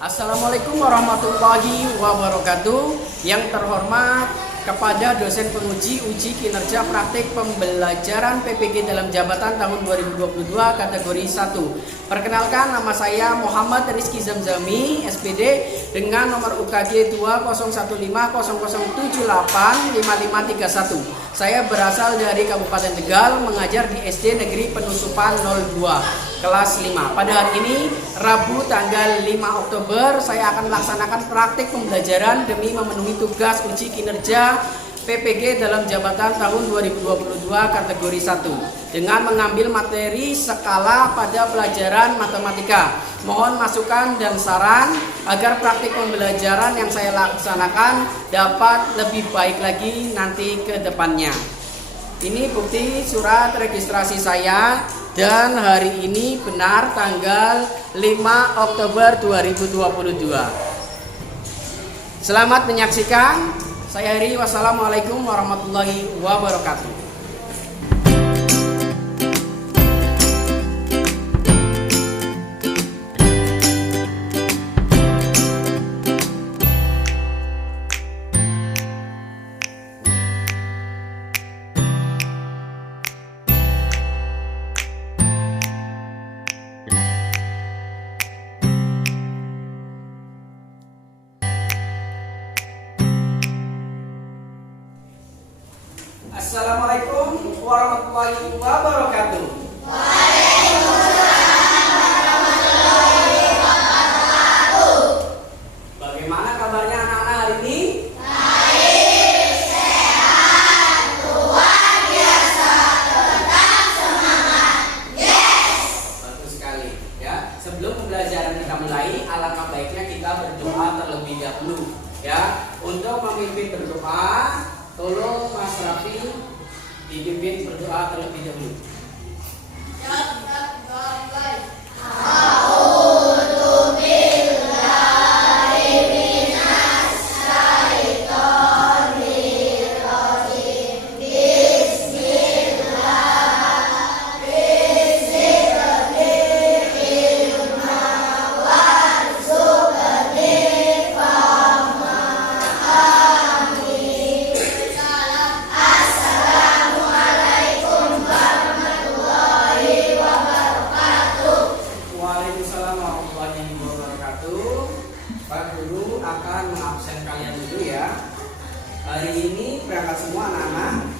Assalamualaikum warahmatullahi wabarakatuh. Yang terhormat kepada dosen penguji uji kinerja praktik pembelajaran PPG dalam jabatan tahun 2022 kategori 1. Perkenalkan, nama saya Muhammad Rizky Zamzami, SPD dengan nomor UKG 201000785531. Saya berasal dari Kabupaten Tegal, mengajar di SD Negeri Penusupan 02 kelas 5. Pada hari ini, Rabu tanggal 5 Oktober, saya akan melaksanakan praktik pembelajaran demi memenuhi tugas uji kinerja PPG dalam jabatan tahun 2022 kategori 1 dengan mengambil materi skala pada pelajaran matematika. Mohon masukan dan saran agar praktik pembelajaran yang saya laksanakan dapat lebih baik lagi nanti ke depannya. Ini bukti surat registrasi saya dan hari ini benar tanggal 5 Oktober 2022. Selamat menyaksikan. Saya Heri. Wassalamualaikum warahmatullahi wabarakatuh. Assalamualaikum warahmatullahi wabarakatuh. Waalaikumsalam warahmatullahi wabarakatuh. Bagaimana kabarnya anak-anak hari ini? Baik, sehat, luar biasa, tetap semangat. Yes. Bagus sekali ya. Sebelum pembelajaran kita mulai, alangkah baiknya kita berdoa terlebih dahulu ya. Untuk memimpin berdoa, tolong Mas Raffi dipimpin berdoa terlebih dahulu. Waalaikumsalam warahmatullahi wabarakatuh. Pak Guru akan mengabsen kalian dulu ya. Hari ini berangkat semua anak-anak?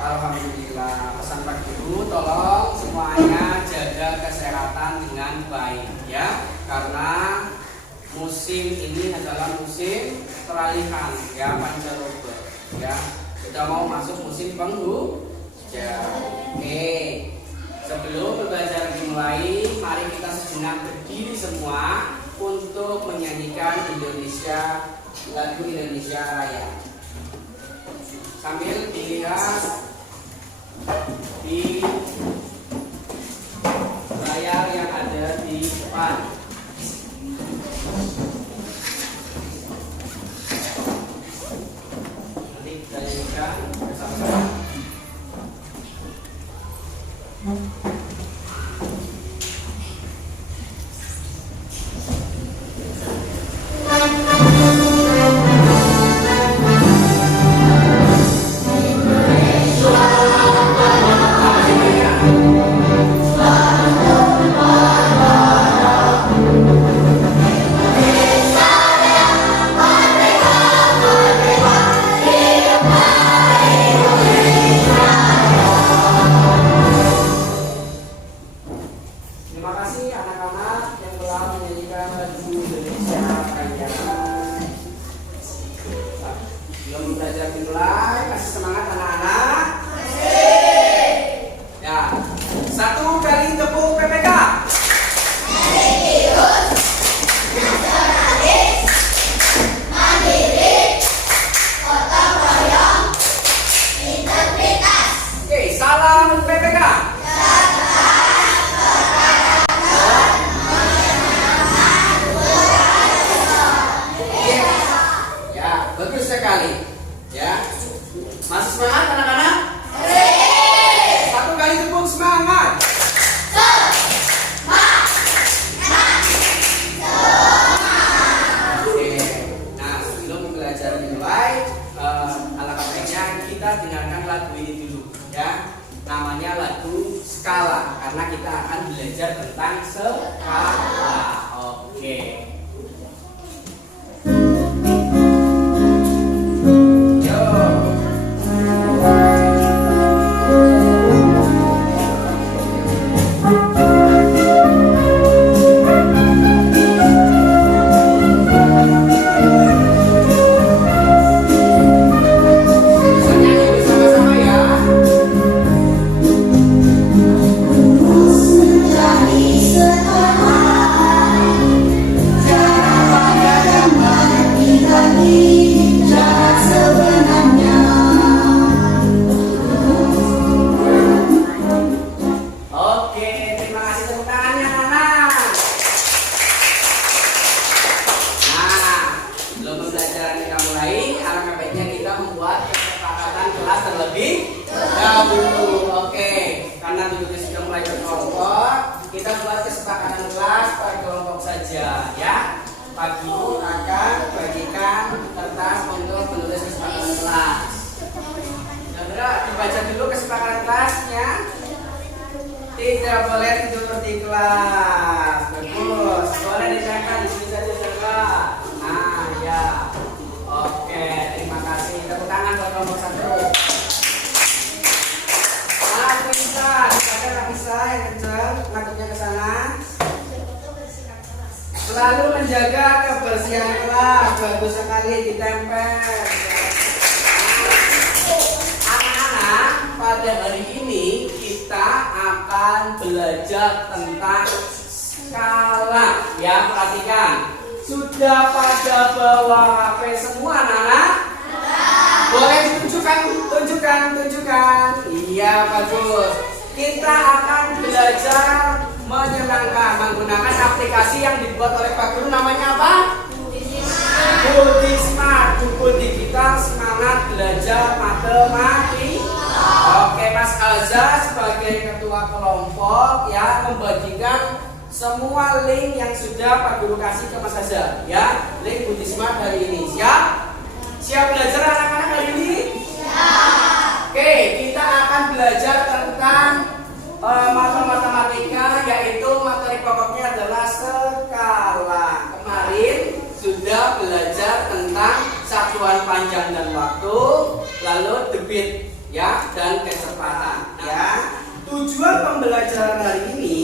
Alhamdulillah. Pesan Pak Guru, tolong semuanya jaga kesehatan dengan baik ya. Karena musim ini adalah musim peralihan ya, pancaroba ya. Sudah mau masuk musim penghujan. Oke. Sebelum pembelajaran dimulai, mari kita sejenak berdiri semua untuk menyanyikan lagu Indonesia Raya. Sambil dilihat di layar yang ada di depan. Nanti kita nyanyikan bersama-sama. Terima kasih anak-anak yang telah menyanyikan lagu Indonesia Raya. Sebelum belajar dimulai, kasih semangat anak-anak. Ya, satu kali tepuk PPK. Religius, nasionalis, mandiri, gotong royong, integritas. Oke, salam PPK. Setelah peradaban menyenangkan saja ya. Pak Guru akan bagikan kertas untuk menulis kesepakatan kelas. Chandra, dibaca dulu kesepakatan kelasnya. Tidak boleh tidur di kelas. Bagus. Boleh ditempel di sini saja Chandra. Nah ya. Oke, terima kasih. Tepuk tangan buat kelompok 1. Bisa, dibaca tak bisa yang kencang, ngadepnya ke sana. Selalu menjaga kebersihan kelas, bagus sekali ditempel. Anak-anak, pada hari ini kita akan belajar tentang skala. Ya, perhatikan. Sudah pada bawa HP semua anak-anak? Boleh ditunjukkan, tunjukkan. Iya, bagus. Kita akan belajar menyenangkan menggunakan aplikasi yang dibuat oleh Pak Guru, namanya apa? Budi Smart, buku digital semangat belajar matematika. Oke, Mas Azza sebagai ketua kelompok ya membagikan semua link yang sudah Pak Guru kasih ke Mas Azza ya. Link Budi Smart hari ini. Siap? Siap belajar anak-anak hari ini? Siap. Oke, kita akan belajar tentang matematika, yaitu materi pokoknya adalah skala. Kemarin sudah belajar tentang satuan panjang dan waktu, lalu debit ya dan kecepatan. Ya, tujuan pembelajaran hari ini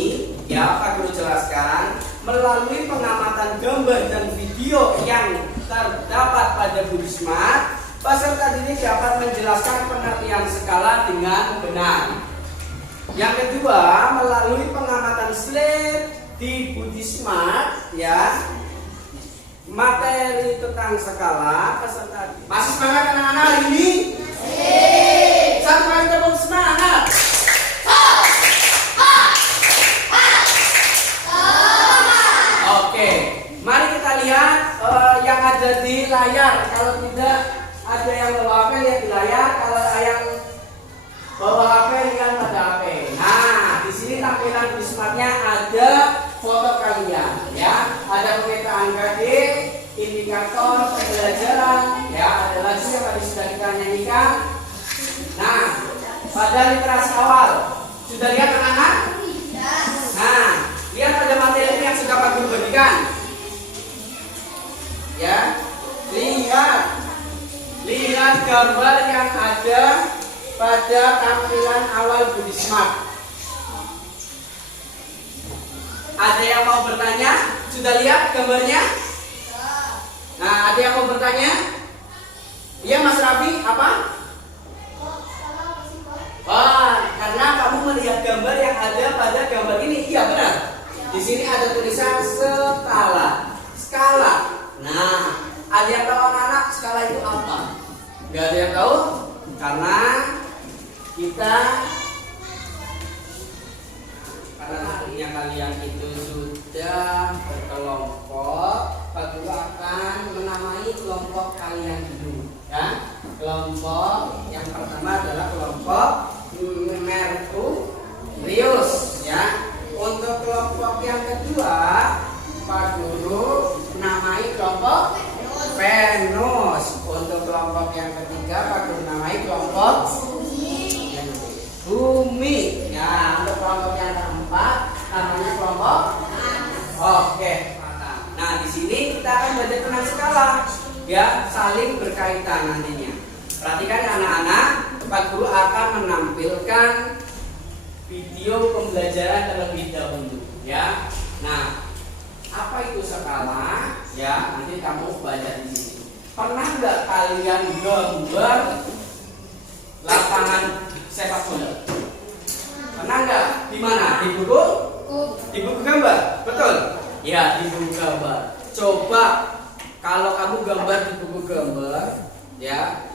ya Pak Guru jelaskan melalui pengamatan gambar dan video yang terdapat pada Budi Smart, peserta didik dapat menjelaskan pengertian skala dengan benar. Yang kedua, melalui pengamatan slide di Budi Smart ya, materi tentang skala peserta masih semangat anak-anak hari ini? Satu kali tepuk semangat. Oke, mari kita lihat yang ada di layar. Kalau tidak ada yang bawa HP, lihat di layar. Kalau yang bawa HP, lihat pada HP. Nah, di sini tampilan Budi Smart-nya ada foto kalian, ya. Ada pemetaan KD, indikator pembelajaran, ya. Ada lagu yang tadi sudah kita nyanyikan. Nah, pada literasi awal sudah lihat anak-anak? Nah, lihat ada materi yang sudah Pak Guru bagikan. Ya, lihat gambar yang ada pada tampilan awal Budi Smart. Ada yang mau bertanya? Sudah lihat gambarnya? Nah, ada yang mau bertanya? Iya Mas Rafi, apa? Wah, karena kamu melihat gambar yang ada pada gambar ini. Iya benar. Di sini ada tulisan skala. Skala. Nah, ada yang tahu anak-anak skala itu apa? Gak ada yang tahu? Karena yang kalian itu sudah berkelompok, Pak Guru akan menamai kelompok kalian dulu, ya. Kelompok yang pertama adalah kelompok Merkurius, ya. Untuk kelompok yang kedua, Pak Guru namai kelompok Venus. Untuk kelompok yang ketiga, Pak Guru namai kelompok Bumi. Ya, untuk kelompok yang keempat namanya kelompok. Oke. Nah, di sini kita akan belajar tentang skala, ya, saling berkaitan nantinya. Perhatikan anak-anak, Pak Guru akan menampilkan video pembelajaran terlebih dahulu, ya. Nah, apa itu skala? Ya, nanti kamu baca di sini. Pernah nggak kalian gambar lapangan sepak bola? Pernah nggak? Di mana? Di buku? Di buku gambar, betul? Ya, di buku gambar. Coba kalau kamu gambar di buku gambar, ya,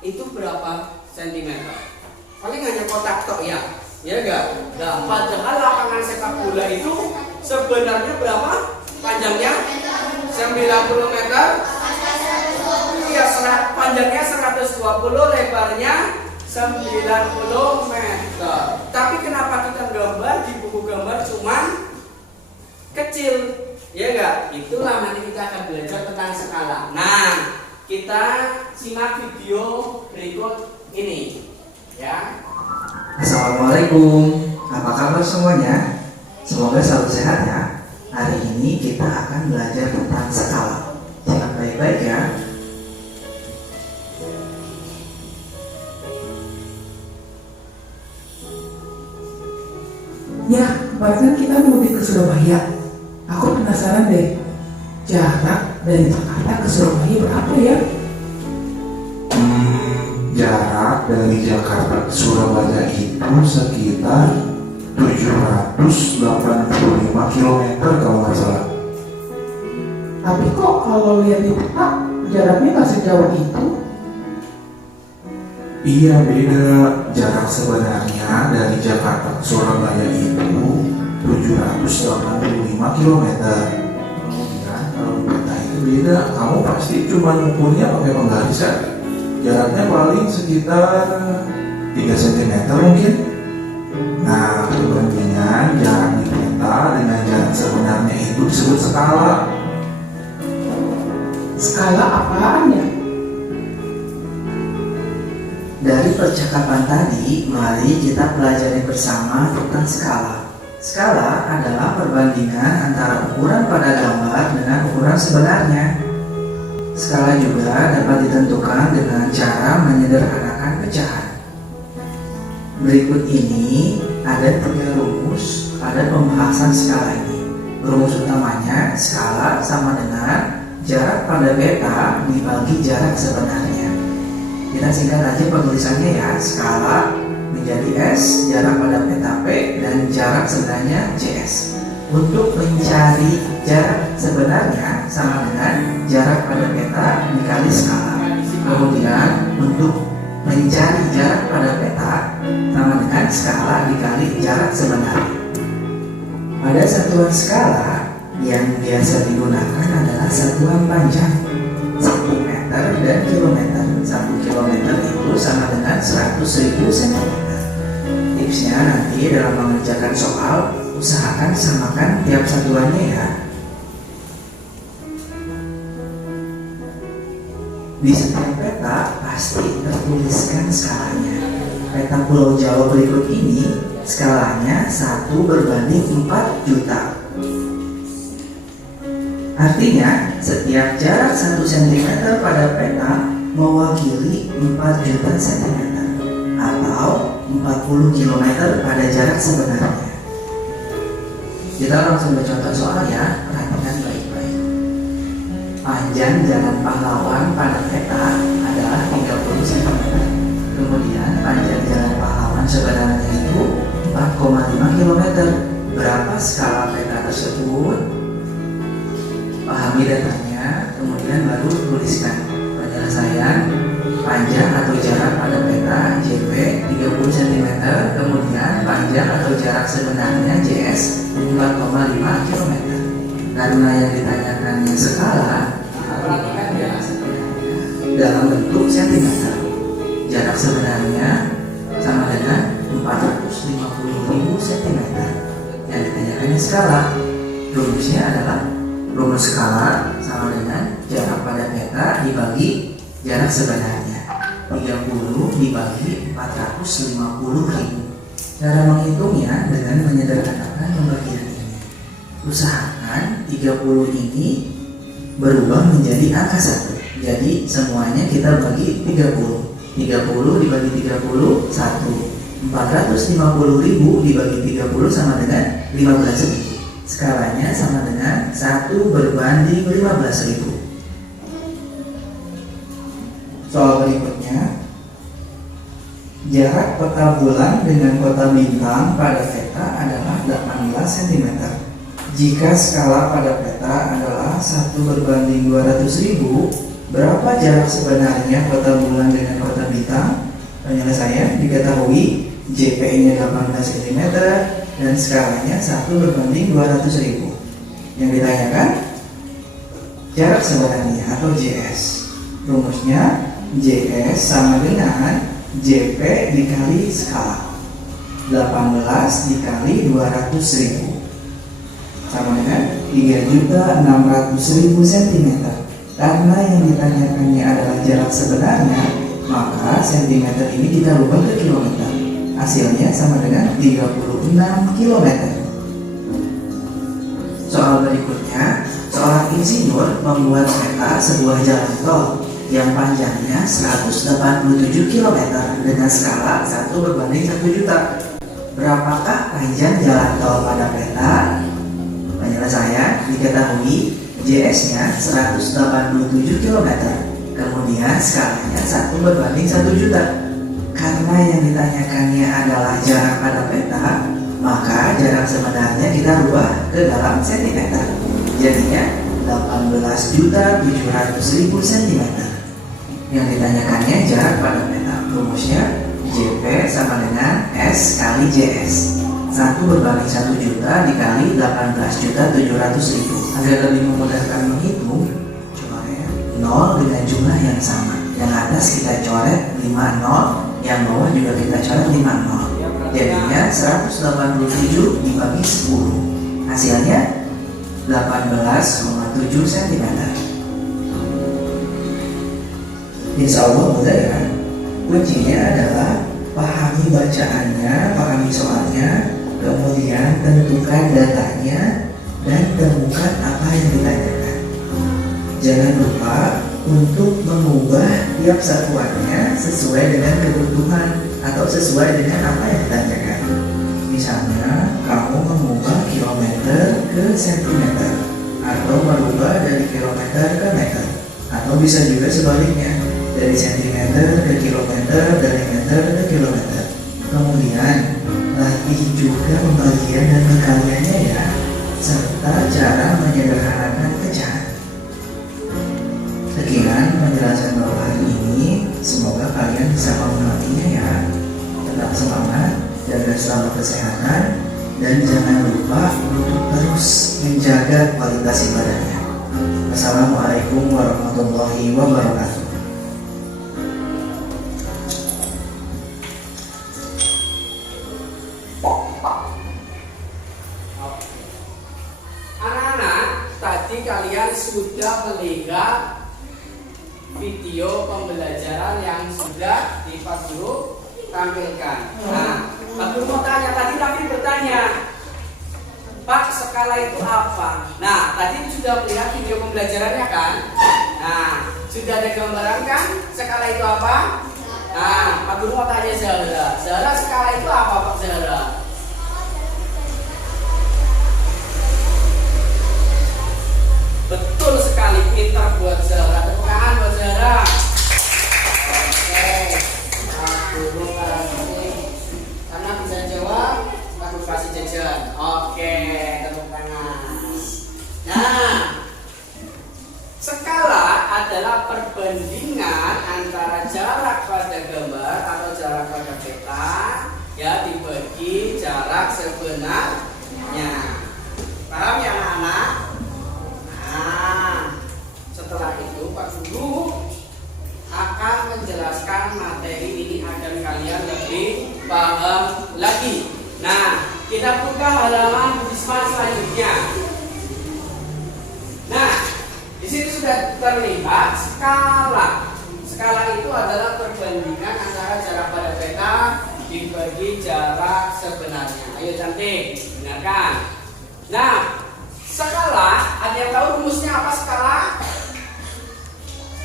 itu berapa sentimeter? Paling hanya kotak tok ya, ya enggak? Nah, padahal lapangan sepak bola itu sebenarnya berapa panjangnya? 90 meter. Iya, panjangnya 120, lebarnya 90 meter. Tapi kenapa kita gambar di buku gambar cuman kecil? Iya enggak? Itulah nanti kita akan belajar tentang skala. Nah, kita simak video berikut ini ya. Assalamualaikum, apa kabar semuanya? Semoga selalu sehat ya. Hari ini kita akan belajar tentang skala. Simak baik-baik ya. Ya, kemarin kan kita mudik ke Surabaya. Aku penasaran deh, jarak dari Jakarta ke Surabaya berapa ya? Jarak dari Jakarta ke Surabaya itu sekitar 785 km kalau nggak salah. Tapi kok kalau lihat di peta, jaraknya nggak sejauh itu? Iya, beda. Jarak sebenarnya dari Jakarta ke Surabaya itu 785 km. Kemudian kalau di peta itu beda. Kamu pasti cuma ngukurnya pakai penggarisan. Jaraknya paling sekitar 3 cm mungkin. Nah, perbandingan jarak di peta dengan jarak sebenarnya itu disebut skala. Skala apaan ya? Dari percakapan tadi, mari kita pelajari bersama tentang skala. Skala adalah perbandingan antara ukuran pada gambar dengan ukuran sebenarnya. Skala juga dapat ditentukan dengan cara menyederhanakan pecahan. Berikut ini ada 3 rumus pada pembahasan skala ini. Rumus utamanya, skala sama dengan jarak pada peta dibagi jarak sebenarnya. Kita singkat aja penulisannya ya. Skala menjadi S, jarak pada peta P, dan jarak sebenarnya JS. Untuk mencari jarak sebenarnya sama dengan jarak pada peta dikali skala. Kemudian untuk mencari jarak pada peta sama dengan skala dikali jarak sebenarnya. Pada satuan skala yang biasa digunakan adalah satuan panjang, cm dan kilometer. 1 kilometer itu sama dengan 100.000 cm. Tipsnya nanti dalam mengerjakan soal, usahakan samakan tiap satuannya ya. Di setiap peta pasti tertuliskan skalanya. Peta Pulau Jawa berikut ini skalanya 1/4 juta. Artinya setiap jarak 1 cm pada peta mewakili 4 juta cm atau 40 km pada jarak sebenarnya. Kita langsung bercontoh soal ya, perhatikan baik-baik. Panjang jalan Pahlawan pada peta adalah 30 cm. Kemudian panjang jalan Pahlawan sebenarnya itu 4,5 km. Berapa skala peta tersebut? Pahami datanya, kemudian baru tuliskan penyelesaian. Panjang atau jarak pada peta JP 30 cm, kemudian panjang atau jarak sebenarnya JS 4,5 km. Karena yang ditanyakannya skala, artikan jarak sebenarnya dalam bentuk cm. Jarak sebenarnya sama dengan 450.000 cm. Yang ditanyakannya skala. Rumusnya adalah rumus skala sama dengan jarak pada peta dibagi jarak sebenarnya. 30 dibagi 450.000. Cara menghitungnya dengan menyederhanakan pembagian ini. Usahakan 30 ini berubah menjadi angka 1. Jadi semuanya kita bagi 30. 30 dibagi 30, 1. 450.000 dibagi 30 sama dengan 15.000. Skalanya sama dengan 1/15.000. Soal berikutnya, jarak peta bulan dengan kota bintang pada peta adalah 18 cm. Jika skala pada peta adalah 1/200.000, berapa jarak sebenarnya kota bulan dengan kota bintang? Penyelesaian diketahui JP-nya 18 cm dan skalanya 1/200.000. Yang ditanyakan jarak sebenarnya atau JS. Rumusnya JS sama dengan JP dikali skala. 18 dikali 200.000 sama dengan 3.600.000 cm. Karena yang ditanyakannya adalah jarak sebenarnya, maka cm ini kita rubah ke kilometer. Hasilnya sama dengan 36 km. Soal berikutnya, seorang insinyur membuat peta sebuah jalan tol yang panjangnya 187 km dengan skala 1:1 juta. Berapakah panjang jalan tol pada peta? Penyelesaian diketahui JS-nya 187 km, kemudian skalanya 1:1 juta. Karena yang ditanyakannya adalah jarak pada peta, maka jarak sebenarnya kita rubah ke dalam cm. Jadinya 18.700.000 cm. Yang ditanyakannya jarak pada peta. Rumusnya JP sama dengan S kali JS. 1/1 juta dikali 18.700.000. Agar lebih memudahkan menghitung, coret 0 dengan jumlah yang sama. Yang atas kita coret 5 0, yang bawah juga kita coret 5 0. Jadinya 187 dibagi 10. Hasilnya 18,7 cm. Insya Allah mudah ya. Kuncinya adalah pahami bacaannya, pahami soalnya, kemudian tentukan datanya, dan temukan apa yang ditanyakan. Jangan lupa untuk mengubah tiap satuannya sesuai dengan kebutuhan atau sesuai dengan apa yang ditanyakan. Misalnya, kamu mengubah kilometer ke sentimeter, atau merubah dari kilometer ke meter, atau bisa juga sebaliknya, dari sentimeter ke kilometer, dari meter ke kilometer. Kemudian, latih juga pembagian dan pengkaliannya ya, serta cara menyederhanakan pecahan. Sekian penjelasan Bapak hari ini. Semoga kalian bisa mengertinya ya. Tetap semangat, jaga selalu kesehatan, dan jangan lupa untuk terus menjaga kualitas ibadahnya. Wassalamualaikum warahmatullahi wabarakatuh. Anak-anak, tadi kalian sudah melihat video pembelajaran yang sudah di Pak Guru tampilkan. Nah, Pak Guru mau tanya, tadi Raffi bertanya, Pak, skala itu apa? Nah, tadi sudah melihat video pembelajarannya kan? Nah, sudah ada gambaran kan skala itu apa? Nah, Pak Guru mau tanya Zahra, Zahra, skala itu apa Pak Zahra? Betul sekali, pintar buat Zahra. Tepuk tangan buat Zahra. Oke, Pak Guru kasih, karena bisa jawab, Pak Guru kasih jajan. Oke, tepuk tangan. Nah, skala adalah perbandingan antara jarak pada gambar atau jarak pada peta ya dibagi jarak sebenarnya. Paham ya anak-anak? Nah, setelah itu Pak Guru akan menjelaskan materi ini agar kalian lebih paham lagi. Nah, kita buka halaman Bisma selanjutnya. Nah, di sini sudah terlihat skala. Skala itu adalah perbandingan antara jarak pada peta dibagi jarak sebenarnya. Ayo cantik, dengarkan. Nah, skala, ada yang tahu rumusnya apa skala?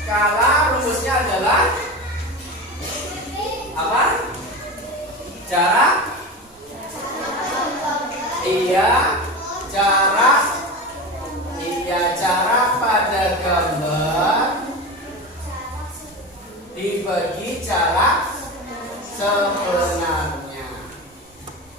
Skala rumusnya adalah apa? Jarak? Iya, jarak. Iya, jarak pada gambar dibagi jarak sebenarnya.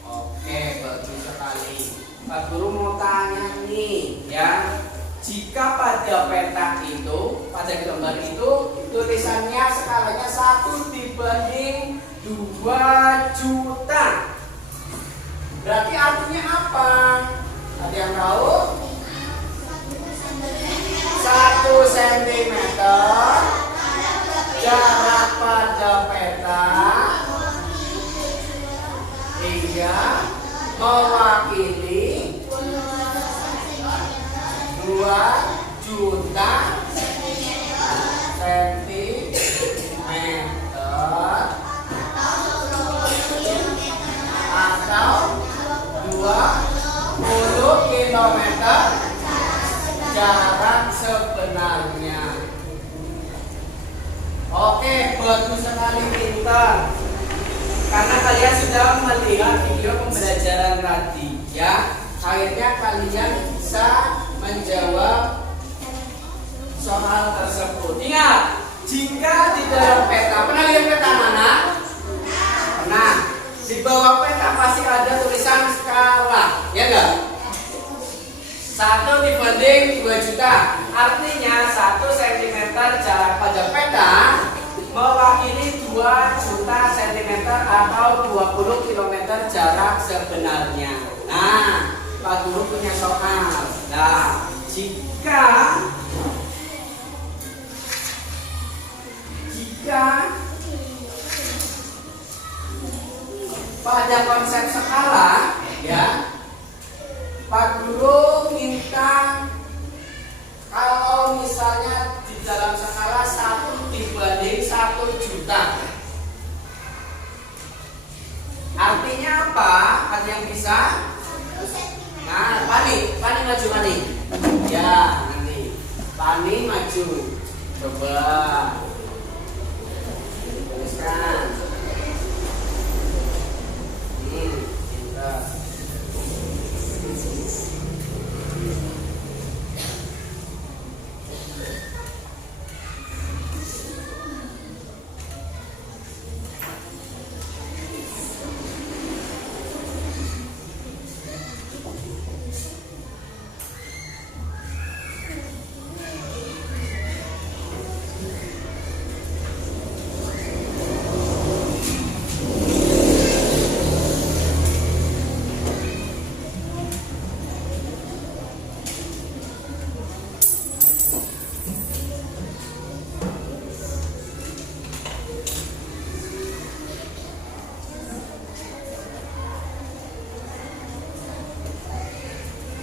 Oke, bagus sekali. Pak Guru mau tanya nih ya, jika pada peta itu, pada gambar itu tulisannya skalanya 1/2 juta, berarti artinya apa? Ada yang tahu? 1 cm jarak pada peta, iya, mewakili juta sentimeter atau 20 kilometer jarak sebenarnya. Oke, bagus sekali, pintar. Karena kalian sudah melihat video pembelajaran tadi, ya. Akhirnya kalian bisa menjawab soal tersebut. Ingat, jika di dalam peta, pernah lihat peta anak? Pernah. Di bawah peta pasti ada tulisan skala, ya enggak? 1 dibanding 2 juta. Artinya 1 cm jarak pada peta mewakili 2 juta cm atau 20 km jarak sebenarnya. Nah, Pak Guru punya soal. Nah, jika pada konsep skala, ya, Pak Guru minta kalau misalnya di dalam skala 1 dibanding 1 juta. Artinya apa? Ada yang bisa? Nah, Pani maju, Pani. Ya, nanti Pani maju. Coba tuliskan. Pintar.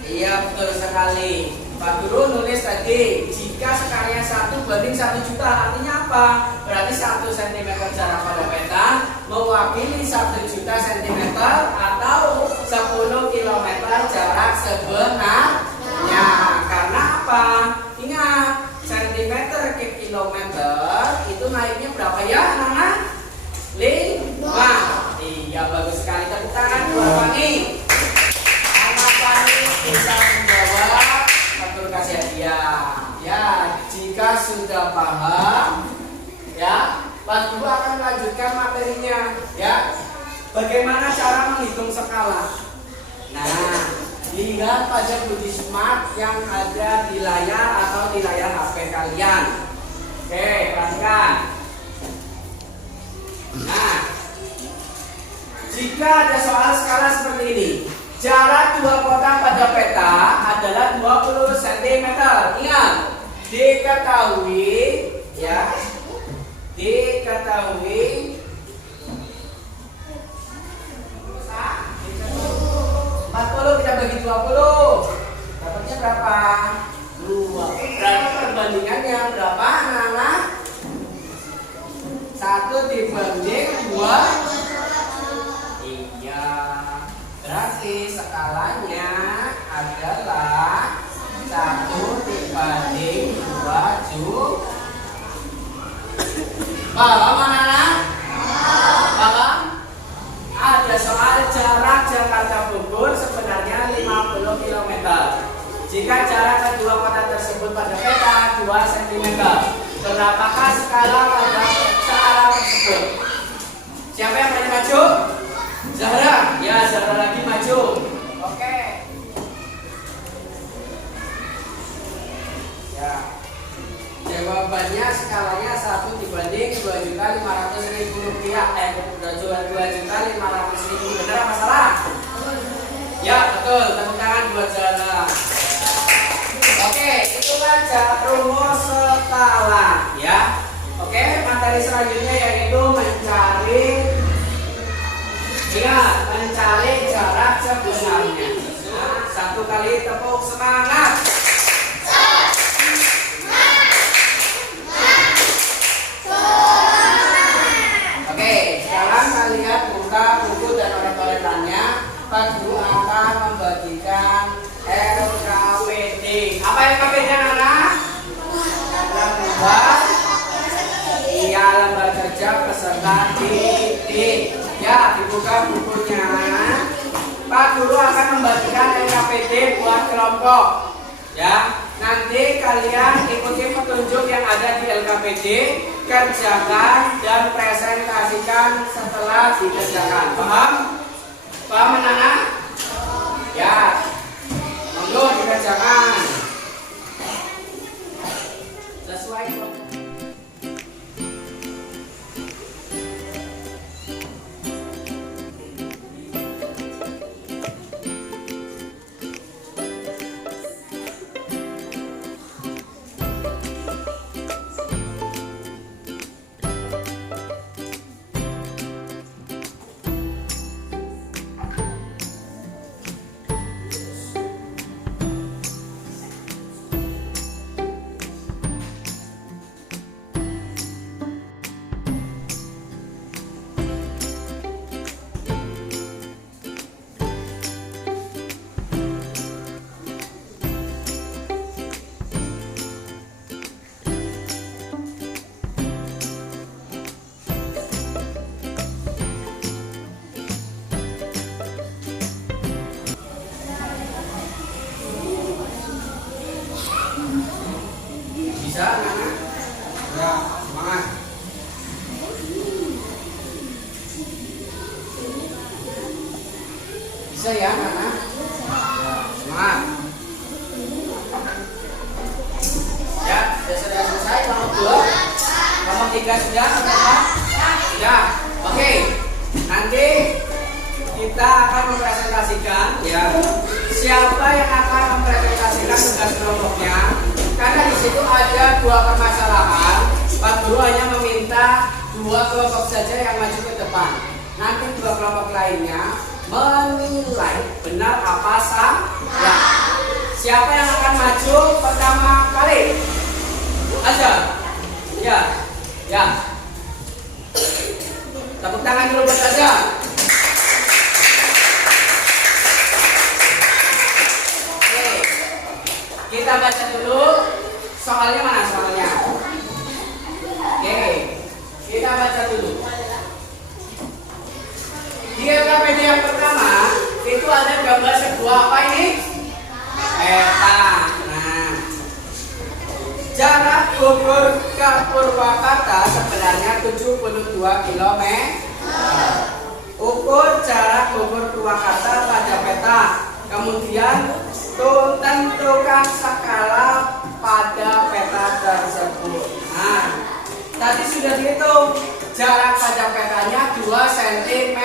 Iya, betul sekali. Pak Guru nulis tadi, jika skalanya 1 banding 1 juta, artinya apa? Berarti 1 cm jarak pada peta mewakili 1 juta cm atau 10 km jarak sebenarnya. Karena apa? Ingat, centimeter ke kilometer itu naiknya berapa ya, anak-anak? 5. Iya, bagus sekali. Tepuk tangan buat Pani. Bisa menjawab, Pak Guru kasih hadiah. Ya, jika sudah paham, ya, Pak Guru akan melanjutkan materinya. Ya, bagaimana cara menghitung skala? Nah, lihat pada Budi Smart yang ada di layar atau di layar HP kalian. Oke, perhatikan. Nah, jika ada soal skala seperti ini, jarak 2 kotak pada peta adalah 20 cm. Ingat, diketahui, ya, diketahui 40 kita bagi 20, dapatnya berapa? 2. Berarti perbandingannya berapa, anak-anak? 1 dibanding 2. Iya. Berarti skalanya adalah 1 dibanding 2 juta. Paham, anak-anak? Paham? Ada soal jarak Jakarta Bogor sebenarnya 50 km. Jika jarak kedua kota tersebut pada peta 2 cm, berapakah skala pada skala tersebut? Siapa yang berani maju? Zahra, ya, Zahra lagi maju. Oke. Ya. Jawabannya skalanya 1 dibanding 2.500.000 rupiah. 2.500.000. Benar apa salah? Ya, betul. Tepuk tangan buat Zahra. Oke, itulah rumus skala, ya. Oke, materi selanjutnya yaitu mencari jarak sebenarnya. Nah, 1 kali tepuk semangat. buka bukunya. Pak Guru akan membagikan LKPD buat kelompok. Ya, nanti kalian ikuti petunjuk yang ada di LKPD, kerjakan dan presentasikan setelah dikerjakan. Paham? Paham anak-anak? Ya, monggo dikerjakan. Sesuai. Bisa anak-anak? Ya, semangat. Bisa ya anak-anak? Ya, semangat. Ya, sudah selesai kelompok 2. Kelompok 3 sudah apa? Sudah. Oke. Nanti kita akan mempresentasikan ya. Siapa yang akan mempresentasikan tugas kelompoknya? Karena di situ ada 2 permasalahan. Pak Guru hanya meminta 2 kelompok saja yang maju ke depan. Nanti 2 kelompok lainnya menilai benar apa salah. Siapa yang akan maju pertama kali? Azhar. Ya, ya. Tepuk tangan dulu buat Azhar. Oke, kita baca dulu soalnya, mana soalnya? Oke, kita baca dulu. Di LKPD yang pertama itu ada gambar sebuah apa ini? Peta. Nah, jarak ukur ke Purwakarta sebenarnya 72 km. Ukur jarak ukur Purwakarta pada peta. Kemudian tentukan skala pada peta tersebut. Nah, tadi sudah dihitung jarak pada petanya 2 cm.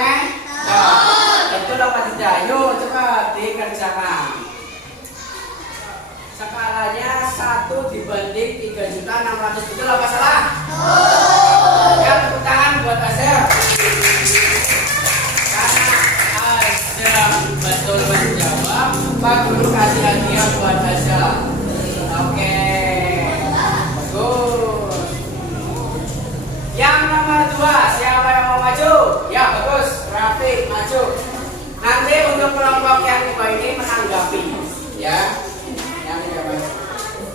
Betul apa tidak? Yuk cepat dikerjakan. Skalanya 1 dibanding 3.600.000. Betul apa salah? Ya, tepuk tangan buat Azhar. Karena Azhar betul menjawab, Pak Guru kasih hadiah buat Azhar. Oke, bagus. Yang nomor 2, siapa yang mau maju? Ya, bagus. Rafiq maju. Nanti untuk kelompok yang 2 ini menanggapi, ya.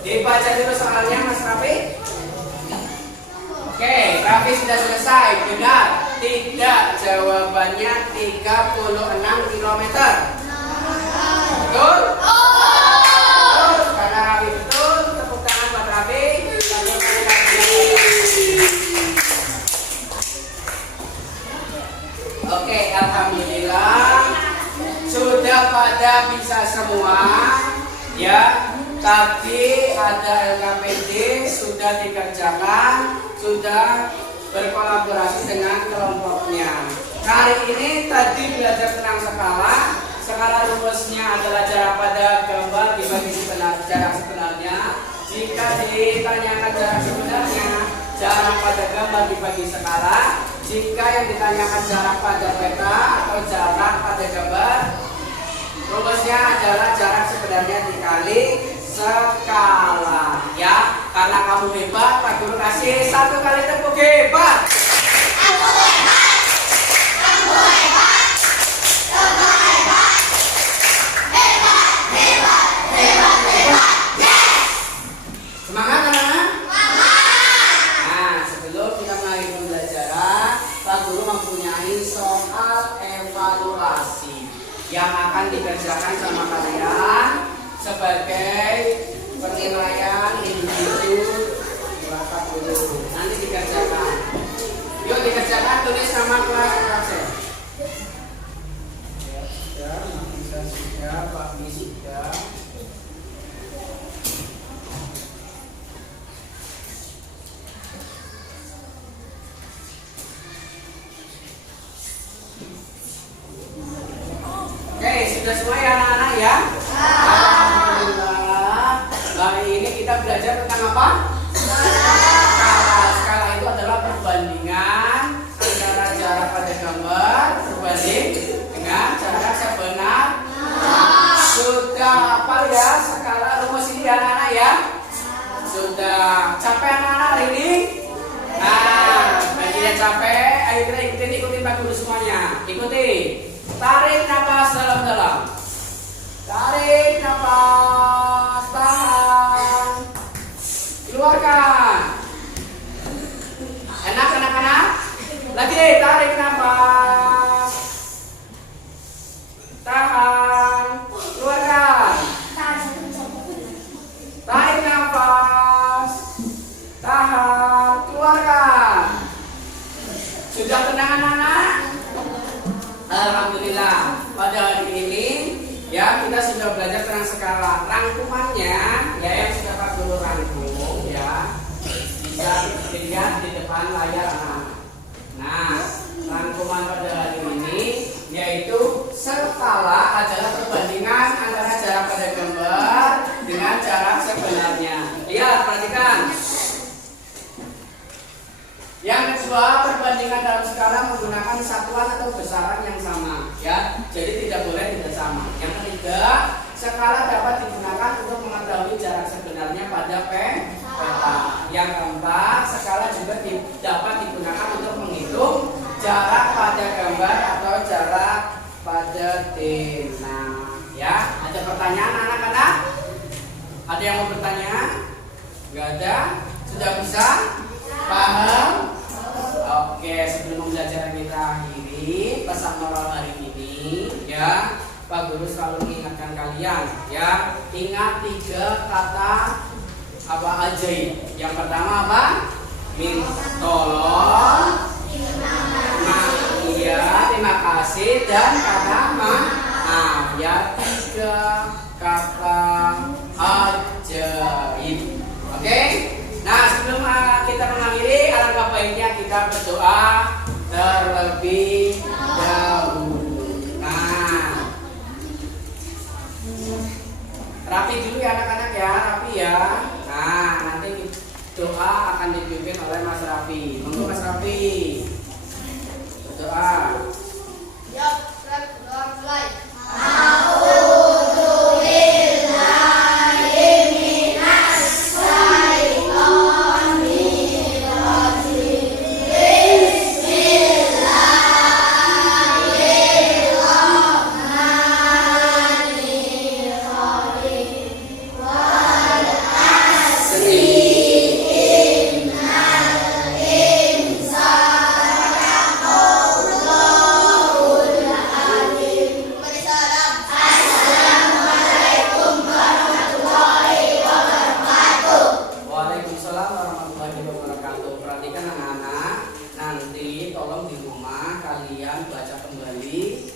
Dibaca dulu soalnya Mas Rafi. Oke, Rafi sudah selesai. Benar? Tidak, jawabannya 36 km. Betul? Betul. Karena Rafi betul, tepuk tangan buat Rafi. Oke, alhamdulillah sudah pada bisa semua, ya. Tadi ada LKPD sudah dikerjakan, sudah berkolaborasi dengan kelompoknya. Kali ini tadi belajar tentang skala. Skala rumusnya adalah jarak pada gambar dibagi jarak sebenarnya. Jika ditanyakan jarak sebenarnya, jarak pada gambar dibagi skala. Jika yang ditanyakan jarak pada peta atau jarak pada gambar, rumusnya adalah jarak sebenarnya dikali skala, ya. Karena kamu hebat, Pak Guru kasih 1 kali tepuk hebat. Aku hebat. Aku hebat. Aku hebat. Hebat, hebat, hebat, hebat. Yes. Semangat anak-anak? Semangat. Nah, sebelum kita mulai pembelajaran, Pak Guru mempunyai soal yang akan dikerjakan sama kalian sebagai penilaian individu bakat dulu. Nanti dikerjakan. Yuk dikerjakan, tulis nama kelas absen. Ya, Nafisa sudah, Pak Mi sudah. Oke, sudah semua ya anak-anak ya? Alhamdulillah. Hari ini kita belajar tentang apa? Skala. Skala itu adalah perbandingan antara jarak pada gambar berbanding dengan jarak sebenar. Sudah hafal ya skala rumus ini ya anak-anak ya? Sudah. Capek anak-anak hari ini? Nah, bagi yang capek, ayo kita ikutin Pak Guru semuanya. Ikuti. Tarik nafas dalam-dalam. Tarik nafas, tahan. Keluarkan. Enak anak-anak? Lagi tarik nafas. Tahan. Keluarkan. Tarik nafas. Tahan. Keluarkan. Sudah tenang anak-anak? Alhamdulillah, pada hari ini ya kita sudah belajar tentang skala. Rangkumannya ya yang sudah Pak Guru rangkum ya bisa dilihat di depan layar anak. Nah, rangkuman pada hari ini yaitu skala adalah perbandingan antara jarak pada gambar dengan jarak sebenarnya. Lihat, perhatikan. Yang kedua, perbandingan dalam skala menggunakan satuan atau besaran yang sama, ya. Jadi tidak boleh tidak sama. Yang ketiga, skala dapat digunakan untuk mengetahui jarak sebenarnya pada peta. Yang keempat, skala juga dapat digunakan untuk menghitung jarak pada gambar atau jarak pada dena. Ya, ada pertanyaan anak-anak? Ada yang mau bertanya? Gak ada? Sudah bisa? Paham? Oke, sebelum pembelajaran kita akhiri, pesan moral hari ini ya, Pak Guru selalu mengingatkan kalian ya, ingat 3 kata apa aja ini. Yang pertama apa? Tolong, iya, terima kasih, dan kata maaf ya. 3 kata ajaib. Oke? Nah, sebelum kita mengakhiri, alangkah baiknya kita berdoa terlebih dahulu. Nah, rapi dulu ya anak-anak ya, rapi ya. Nah, nanti doa akan dipimpin oleh Mas Rafi. Monggo Mas Rafi. Berdoa. Ya, mulai.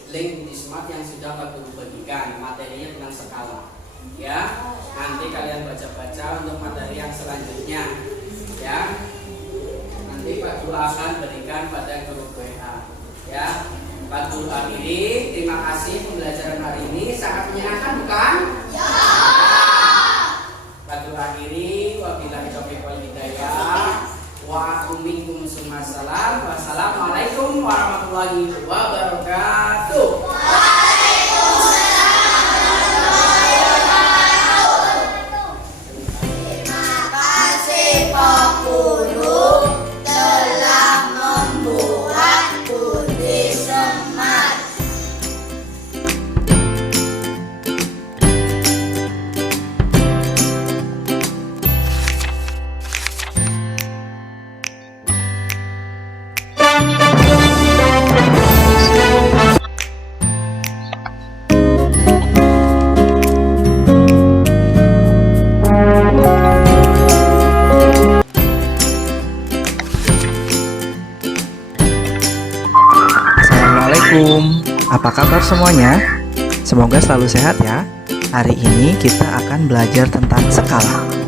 Link di Smart yang sudah Pak Guru bagikan, materinya tentang skala. Ya, nanti kalian baca-baca untuk materi yang selanjutnya. Ya, nanti Pak Guru akan berikan pada grup WA. Ya, Pak Guru akhiri. Terima kasih pembelajaran hari ini sangat menyenangkan, bukan? Ya. Pak Guru akhiri. Wabillahi taufiq wal hidayah. Waalaikumsalam. Wassalamualaikum warahmatullahi wabarakatuh. Terima kasih Pak Guru telah membuat Budi Smart. Apa kabar semuanya? Semoga selalu sehat ya. Hari ini kita akan belajar tentang skala.